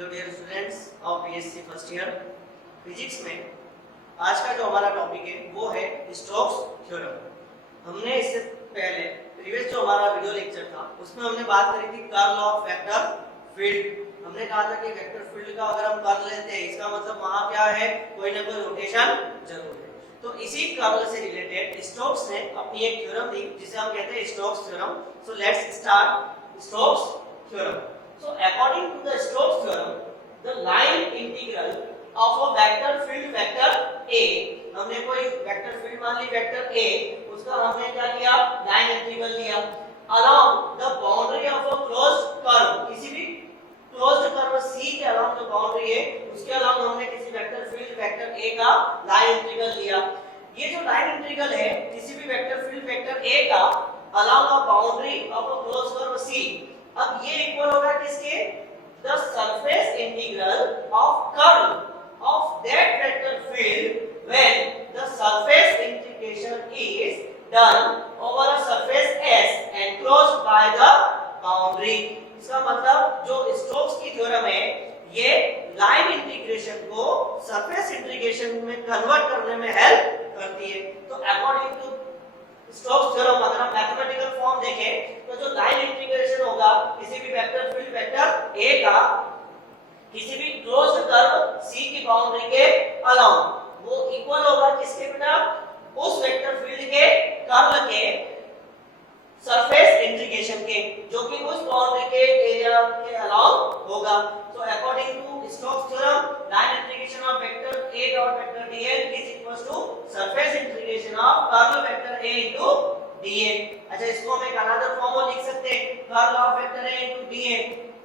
Hello dear students of BSc first year physics में आज का जो हमारा टॉपिक है वो है स्टोक्स थ्योरम। हमने इससे पहले प्रीवियस जो हमारा वीडियो लेक्चर था उसमें हमने बात करी थी कर्ल ऑफ वेक्टर फील्ड। हमने कहा था कि वेक्टर फील्ड का अगर हम कर्ल लेते हैं इसका मतलब वहां क्या है, कोई ना कोई रोटेशन जरूर है। तो इसी कर्ल से रिलेटेड स्टोक्स ने अपनी एक थ्योरम दी जिसे हम कहते हैं Stokes theorem. So let's start Stokes theorem. So according to the Stokes theorem, the line integral of a vector field vector A, हमने कोई वेक्टर फील्ड मान ली वेक्टर A, उसका हमने क्या लिया, लाइन इंटीग्रल लिया along the boundary of a closed curve, किसी भी क्लोज्ड कर्व C के अलावा जो बाउंड्री है उसके अलावा हमने किसी वेक्टर फील्ड वेक्टर A का लाइन इंटीग्रल लिया। ये जो लाइन इंटीग्रल है किसी भी वेक्टर फील्ड वेक्टर A का along a boundary of a closed curve C, अब ये इक्वल होगा किसके, the surface integral of curl of that vector field when the surface integration is done over a surface S enclosed by the boundary. इसका मतलब जो Stokes की theorem है ये लाइन इंटीग्रेशन को सरफेस इंटीग्रेशन में कन्वर्ट करने में हेल्प करती है। तो अकॉर्डिंग टू स्टोक्स थ्योरम अगर हम मैथमेटिकल फॉर्म देखें तो जो लाइन इंटीग्रेशन होगा किसी भी वेक्टर फील्ड वेक्टर A का किसी भी क्लोज्ड कर्व C की बाउंड्री के अलाउंग वो इक्वल होगा किसके बेटा, उस वेक्टर फील्ड के कर्ल के सरफेस इंटीग्रेशन के जो कि उस बाउंड्री के एरिया के अलाउंग होगा। So according to Stokes theorem, line integration of vector A dot vector dl is equals to surface integration of curl vector A into dA। अच्छा, इसको हम एक अनदर फॉर्म में लिख सकते हैं, curl of vector A into dA।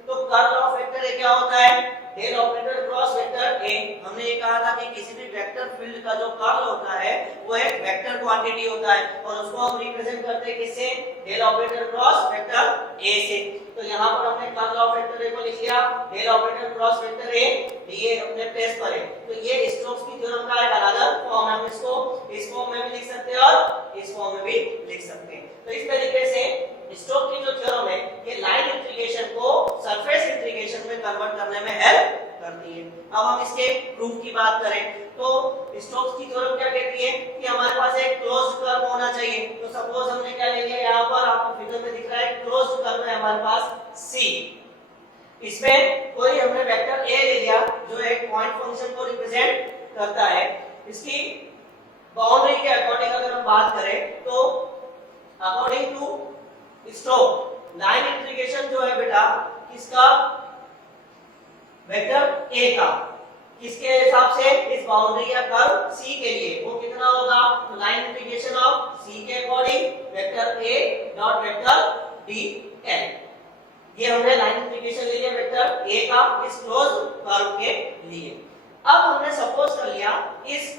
तो curl of vector A क्या होता है, del operator cross vector A। हमने ये कहा था कि किसी भी वेक्टर फील्ड का जो कर्ल होता है वो एक वेक्टर क्वांटिटी होता है और उसको हम रिप्रेजेंट करते हैं किससे, del operator cross vector A से। तो यहाँ पर हमने कर्ल ऑफ वेक्टर A को लिख लिया, del operator cross vector A dA अपने प्लेस पर है। तो ये स्टोक्स की थ्योरम का एक अनदर फॉर्म है, हम इसको इस फॉर्म में भी लिख सकते हैं और इस फॉर्म में भी लिख सकते हैं। तो इस तरीके से स्टोक्स की जो थ्योरम है ये लाइन इंटीग्रेशन को सरफेस इंटीग्रेशन में कन्वर्ट करने में हेल्प करती है। अब हम इसके प्रूफ की बात करें तो स्टोक्स की थ्योरम क्या कहती है कि हमारे पास एक क्लोज्ड कर्व होना चाहिए। तो सपोज हमने क्या ले लिया, यहाँ पर आपको फिगर में दिख रहा है क्लोज्ड कर्व है हमारे पास C, इसमें कोई हमने वेक्टर A ले लिया जो एक पॉइंट फंक्शन को रिप्रेजेंट करता है। इसकी बाउंड्री के अकॉर्डिंग अगर हम बात करें तो according to Stokes line integration जो है बेटा किसका, वेक्टर A का, किसके हिसाब से, इस बाउंड्री या कर्व C के लिए वो कितना होगा, तो लाइन इंटीग्रेशन ऑफ C के according vector A dot vector dl। ये हमने लाइन इंटीग्रेशन ले लिया वेक्टर A का इस क्लोज्ड कर्व के लिए। अब हमने सपोज कर लिया इस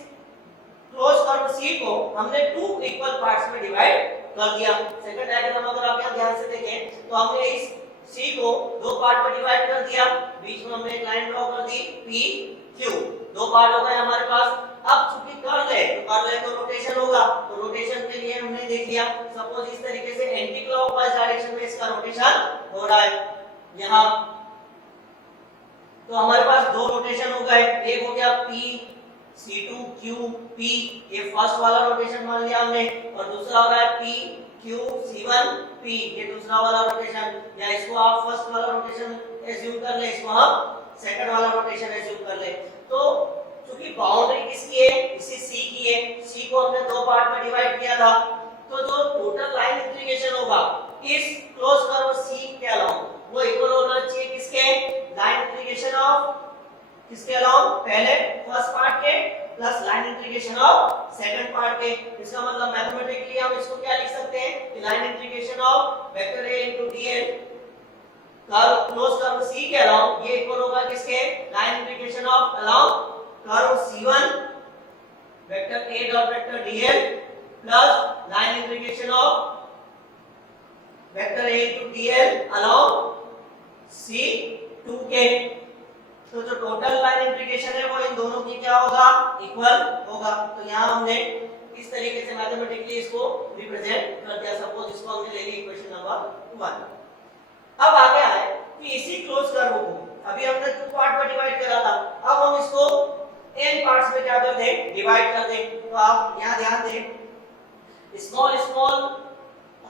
क्लोज्ड कर्व C को हमने टू इक्वल पार्ट्स में डिवाइड कर दिया। सेकंड डायग्राम अगर आप यहां ध्यान से देखें तो हमने इस C को दो पार्ट में डिवाइड कर दिया, बीच में हमने एक लाइन ड्रॉ कर दी PQ, दो पार्ट हो गए हमारे पास। अब चूंकि कर्ल है तो कर्ल है तो रोटेशन होगा, तो रोटेशन के लिए हमने देख लिया सपोज इस तरीके से एंटी क्लॉकवाइज डायरेक्शन में इसका रोटेशन हो रहा है यहाँ, तो हमारे पास दो रोटेशन हो गए, एक हो गया P C2 Q P, ये फर्स्ट वाला रोटेशन मान लिया हमने, और दूसरा हो रहा है P Q C1 P, ये दूसरा वाला रोटेशन, या इसको आप फर्स्ट वाला रोटेशन एज्यूम कर ले, इसको हम सेकंड वाला रोटेशन एज्यूम कर ले। तो क्योंकि बाउंड्री किसकी है, इसी C की है, C को हमने दो पार्ट में डिवाइड किया था, तो जो टोटल लाइन इंटीग्रेशन होगा इस क्लोज कर्व C के अलाउंग वो इक्वल होना चाहिए किसके, लाइन इंटीग्रेशन ऑफ किसके अलाउंग, पहले फर्स्ट पार्ट के plus line integration of second part के। इसका मतलब मैथमेटिकली हम इसको क्या लिख सकते हैं कि line integration of vector A into dl curve close curve C के अलाउंग ये इक्वल होगा किसके, line integration of along curve C1 vector A dot vector dl plus line integration of vector A into dl along C2 के। तो जो total line integration है वो इन दोनों की क्या होगा, इक्वल होगा। तो यहाँ हमने इस तरीके से मैथमेटिकली इसको रिप्रेजेंट कर दिया। सपोज इसको हमने ले ली इक्वेशन नंबर 1। अब आगे आए कि इसी क्लोज कर्व को अभी हमने टू पार्ट पार्ट्स में क्या कर दें, डिवाइड कर दें। तो आप यहाँ ध्यान दें, स्मॉल स्मॉल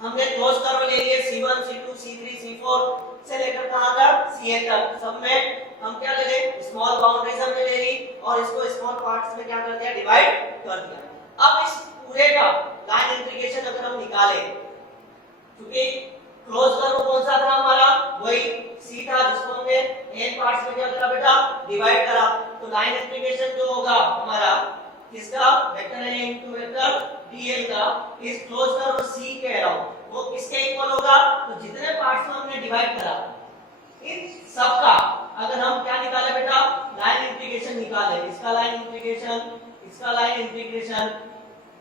हमने क्लोज कर्व ले लिए C1 C2 C3 C4 से लेकर कहां तक Cn तक, सब में हम क्या ले लें, स्मॉल बाउंड्रीज हमने ले ली और इसको स्मॉल पार्ट्स में क्या कर दिया, डिवाइड कर दिया। अब इस पूरे का लाइन इंटीग्रेशन अगर हम निकालें, क्योंकि क्लोज कर्व कौन सा था हमारा, वही C था जिसको हमने n पार्ट्स में क्या करा बेटा, डिवाइड करा। तो लाइन इंटीग्रेशन जो होगा हमारा किसका, vector n into vector dl का इस क्लोज कर्व C के अराउंड वो किसके इक्वल होगा, तो जितने पार्ट्स में हमने डिवाइड करा इन सब का अगर हम क्या निकाले बेटा, लाइन इंटीग्रेशन निकाले, इसका लाइन इंटीग्रेशन, इसका लाइन इंटीग्रेशन,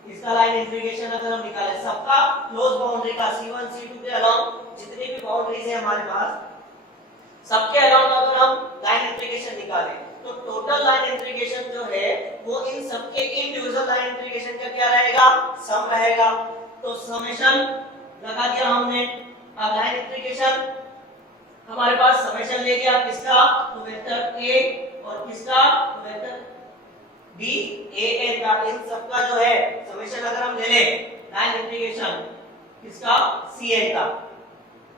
इसका लाइन इंटीग्रेशन अगर हम निकाले सबका क्लोज बाउंड्री का C1 C2 के अराउंड जितनी भी बाउंड्रीज है हमारे पास सबके अराउंड अगर हम लाइन इंटीग्रेशन निकाले तो टोटल लाइन इंटीग्रेशन जो है वो इन सबके इंडिविजुअल लाइन इंटीग्रेशन का क्या रहेगा, सम रहेगा। तो समेशन लगा दिया हमने। अब लाइन इंटीग्रेशन हमारे पास समेशन ले लिया किसका, तो वेक्टर a और किसका, तो वेक्टर b a n का, इन सबका जो है समेशन अगर हम ले ले लाइन इंटीग्रेशन किसका, cn का,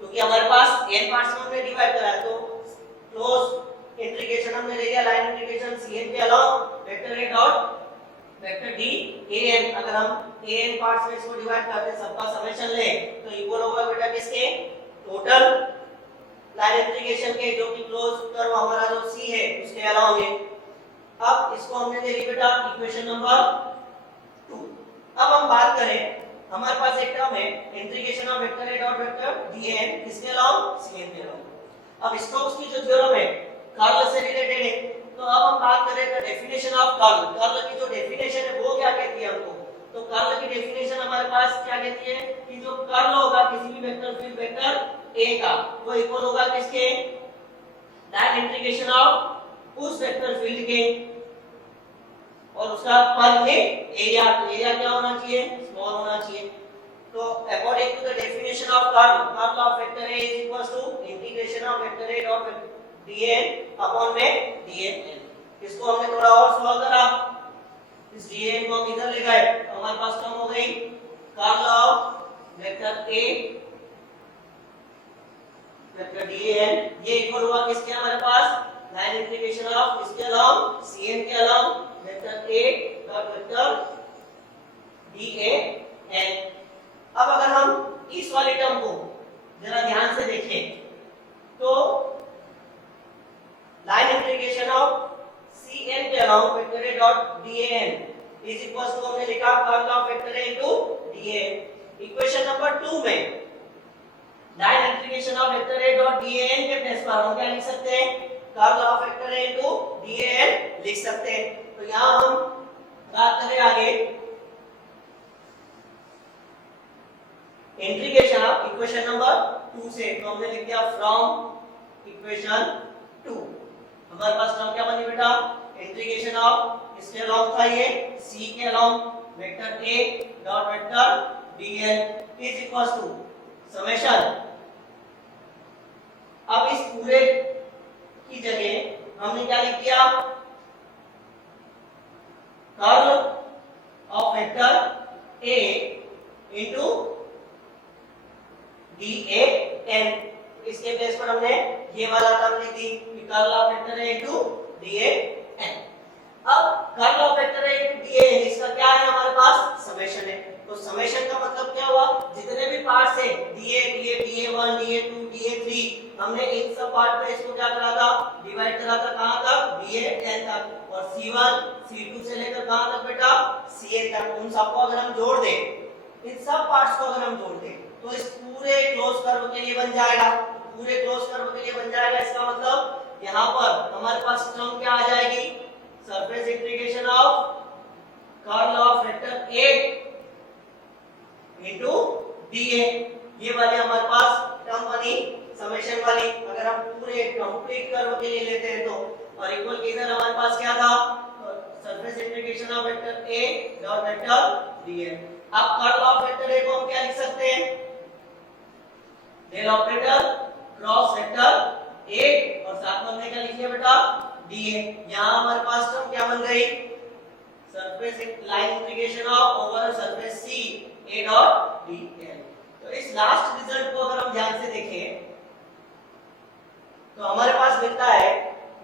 क्योंकि हमारे पास n पार्ट्स में हमने डिवाइड करा है तो क्लोज इंटीग्रेशन हमने ले लिया लाइन इंटीग्रेशन cn के अलावा vector a dot vector d an, अगर हम an पार्ट्स में इसको डिवाइड करते सबका समेशन ले तो इक्वल होगा बेटा किसके, टोटल लाइन इंटीग्रेशन के, जो कि क्लोज कर्व हमारा जो c है उसके अलावा में। अब इसको हमने ले ली बेटा इक्वेशन नंबर 2। अब हम बात करें, हमारे पास एक टर्म है integration of vector a dot vector dn किसके अलावा, cn के अलावा। अब स्टोक्स की जो थ्योरम है कर्ल से रिलेटेड है, तो अब हम बात करें the definition of curl. Curl की जो डेफिनेशन है वो क्या कहती है हमको, तो कर्ल की डेफिनेशन हमारे पास क्या कहती है कि जो कर्ल होगा किसी भी वेक्टर फील्ड वेक्टर a का वो इक्वल होगा किसके, लाइन इंटीग्रेशन ऑफ उस वेक्टर फील्ड के और उसका पर में एरिया, एरिया क्या होना चाहिए, स्मॉल होना चाहिए। तो according to the definition of curl, curl of vector a is equals to integration of vector a dot dn upon में dn। इसको हमने थोड़ा और सॉल्व करा, इस dn को हम इधर ले गए तो हमारे पास टर्म हो गई curl of vector a vector dn, ये इक्वल हुआ किसके, हमारे पास लाइन इंटीग्रेशन ऑफ इसके अलावा cn के अलावा vector a dot vector dan। अब अगर हम इस वाले टर्म को जरा ध्यान से देखें तो लाइन इंटीग्रेशन ऑफ cn के अलावा vector a dot dan is equals to हमने लिखा curl of vector a into dan। Equation number 2 में line integration of vector a dot dan के प्लेस पर हम क्या लिख सकते हैं, curl of vector a into dan लिख सकते हैं। तो यहां हम बात करें आगे इंटीग्रेशन ऑफ इक्वेशन नंबर 2 से, तो हमने लिख दिया फ्रॉम इक्वेशन 2। हमारे पास टर्म क्या बनी बेटा, इंटीग्रेशन ऑफ इसके अलावा था ये c के अलावा vector a dot vector dn is equals to summation. अब इस पूरे की जगह हमने क्या लिख दिया, curl of vector a into dan, इसके बेस पर हमने ये वाला टर्म लिख दी curl of vector a into dan। अब curl of vector a into dan इसका क्या है, हमारे पास समेशन है। तो समेशन का मतलब क्या हुआ, जितने भी पार्ट्स है da da1 da2 da3 हमने इन सब पार्ट में इसको क्या करा था, डिवाइड करा था कहां तक, dan तक, और c1 c2 से लेकर कहां तक बेटा, cn तक। उन सबको अगर हम जोड़ दें, इन सब पार्ट्स को अगर हम जोड़ दें तो इस पूरे क्लोज कर्व के लिए बन जाएगा, पूरे क्लोज कर्व के लिए बन जाएगा। इसका मतलब यहाँ पर हमारे पास टर्म क्या आ जाएगी, surface integration of curl of vector a into dA, ये वाले हमारे पास टर्म बनी समेशन वाली। अगर हम पूरे कंप्लीट कर्व के लिए लेते हैं तो, और इक्वल के इधर हमारे पास क्या था, surface integration of vector a dot vector dA। अब कर्ल ऑफ वेक्टर a को हम क्या लिख सकते हैं, del operator cross vector a और साथ में हमने क्या लिख लिया बेटा dA। यहां हमारे पास टर्म क्या बन गई, surface line integration of over surface C A dot DL. तो इस लास्ट रिजल्ट को अगर हम ध्यान से देखें तो हमारे पास मिलता है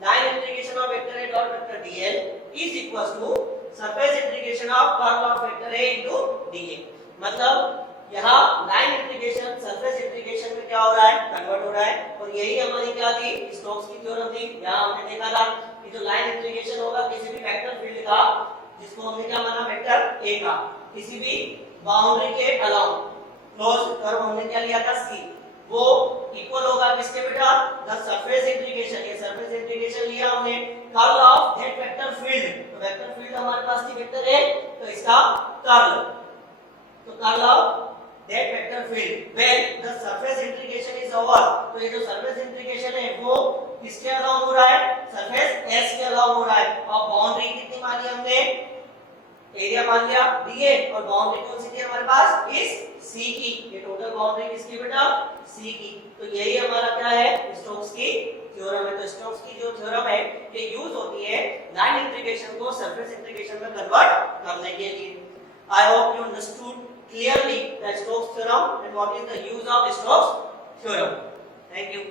line integration of vector A dot vector DL is equal to surface integration of curl of vector A into DA. मतलब यहाँ लाइन इंटीग्रेशन सरफेस इंटीग्रेशन में क्या हो रहा है, कन्वर्ट हो रहा है। और यही हमारी क्या थी, स्टोक्स की थ्योरम थी। यहाँ हमने देखा था कि जो लाइन इंटीग्रेशन होगा किसी भी वेक्टर फील्ड का, जिसको हमने क्या माना वेक्टर ए का, किसी भी बाउंड्री के अलाउंग क्लोज कर्व हमने क्या लिया था सी, वो इक्वल होगा किसके बेटा, द सरफेस इंटीग्रेशन। ये सरफेस इंटीग्रेशन लिया हमने curl of that vector field. तो वेक्टर फील्ड हमारे पास थी वेक्टर ए, तो इसका कर्ल, तो curl of that vector field when the surface integration is over. तो ये जो सरफेस इंटीग्रेशन है वो किसके अलाउंग हो रहा है, सरफेस एस के अलाउंग हो रहा है। और बाउंड्री कितनी मानी हमने, एरिया मान लिया डीए, और बाउंड्री कौन सी थी हमारे पास, इस सी की। ये टोटल बाउंड्री किसकी बेटा, सी की। तो यही हमारा क्या है, स्टोक्स की थ्योरम है। तो स्टोक्स की जो थ्योरम है ये यूज होती है लाइन इंटीग्रेशन को सरफेस इंटीग्रेशन में कन्वर्ट करने के लिए। I hope you understood clearly the Stokes theorem and what is the use of Stokes theorem. Thank you.